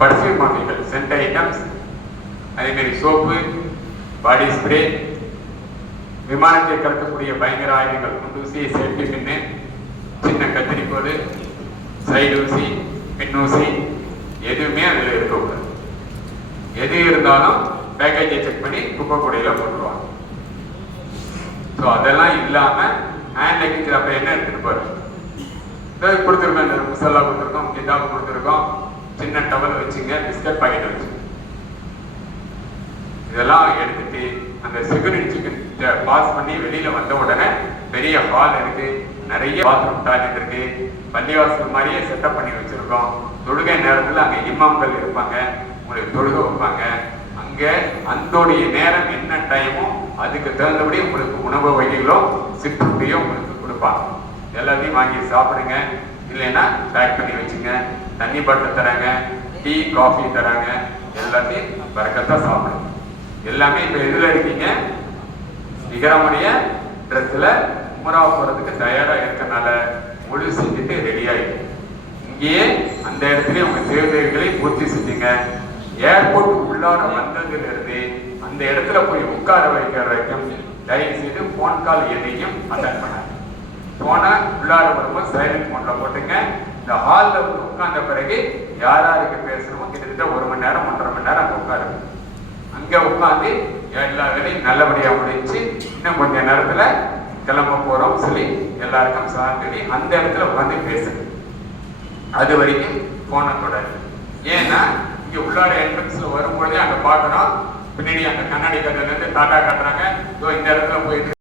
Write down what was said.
Perfume வகைகள், send items, அதேமாரி soap, body spray, விமானத்தை கடத்தக்கூடிய பயங்கர ஆயுதங்கள், குண்டூசி, சேஃப்டி பின்னு, சின்ன கத்திரிக்கோடு, சைடு ஊசி, பின்னூசி, எதுவுமே அதில் இருக்கக்கூடாது. எது இருந்தாலும் பேக்கேஜை செக் பண்ணி குப்பை கூடையில் போட்டுருவாங்க. ஸோ அதெல்லாம் இல்லாமல் ஹேண்ட் லக்கேஜ் அப்போ என்ன எடுத்துகிட்டு போகிறது? கொடுத்துருக்கோம், இந்த முசல்லா கொடுத்துருக்கோம், கிதாபு கொடுத்துருக்கோம், சின்ன டவல் வச்சுங்க, பிஸ்கட் பாக்கெட் வச்சுங்க. இதெல்லாம் எடுத்துட்டு அந்த செக்யூரிட்டி பாஸ் பண்ணி வெளியில வந்த உடனே பெரிய ஹால் இருக்கு, நிறைய பாத்ரூம் டாய்லெட் இருக்கு, பள்ளிவாசல் மாதிரியே செட்டப் பண்ணி வச்சிருக்கோம். தொழுகை நேரத்தில் அங்கே இமாம்கள் இருப்பாங்க, உங்களுக்கு தொழுகை வைப்பாங்க. அங்கே அந்தோடைய நேரம் என்ன டைமோ அதுக்கு தகுந்தபடி உங்களுக்கு உணவு வகைகளோ சிற்றுண்டியோ உங்களுக்கு கொடுப்பாங்க. எல்லாத்தையும் வாங்கி சாப்பிடுங்க, இல்லைன்னா பேக் பண்ணி வச்சுங்க. தண்ணி பாட்டில் தராங்க, டீ காஃபி தராங்க, எல்லாத்தையும் பறக்கத்தா சாப்பிடுங்க. எல்லாமே இப்போ எதில் இருக்கீங்க? நிகரமுடைய ட்ரெஸ்ஸில் உம்ரா போகிறதுக்கு தயாராக இருக்கனால முழு செஞ்சுட்டு ரெடி ஆகிடும். இங்கேயே அந்த இடத்துலயே உங்க தேவைகளை பூர்த்தி செஞ்சுங்க. ஏர்போர்ட் உள்ளார வந்ததுலேருந்து அந்த இடத்துல போய் உட்கார வைக்கிற வரைக்கும் தயவு செய்து ஃபோன் கால் எதையும் அட்டன் பண்ணாங்க. போனா உள்ளார வரும்போது சைலண்ட் மோட்ல போட்டுங்க. இந்த ஹாலில் வந்து உட்கார்ந்த பிறகு யாராருக்கு பேசணுமோ கிட்டத்தட்ட 1 மணி நேரம் 1.5 மணி நேரம் அங்கே உட்காருங்க. அங்கே உட்காந்து எல்லா வேலையும் நல்லபடியாக முடிச்சு இன்னும் கொஞ்ச நேரத்தில் கிளம்ப போகிறோம் சொல்லி எல்லாருக்கும் சார்ந்து அந்த இடத்துல உட்காந்து பேசுங்க. அது வரைக்கும் போனை தொடரு. ஏன்னா இங்கே உள்ளார என்ட்ரன்ஸில் வரும்போதே அங்கே பார்க்குறோம், பின்னாடி அந்த கண்ணாடி கட்டிலேருந்து டாட்டா காட்டுறாங்க, இந்த இடத்துல போயிட்டு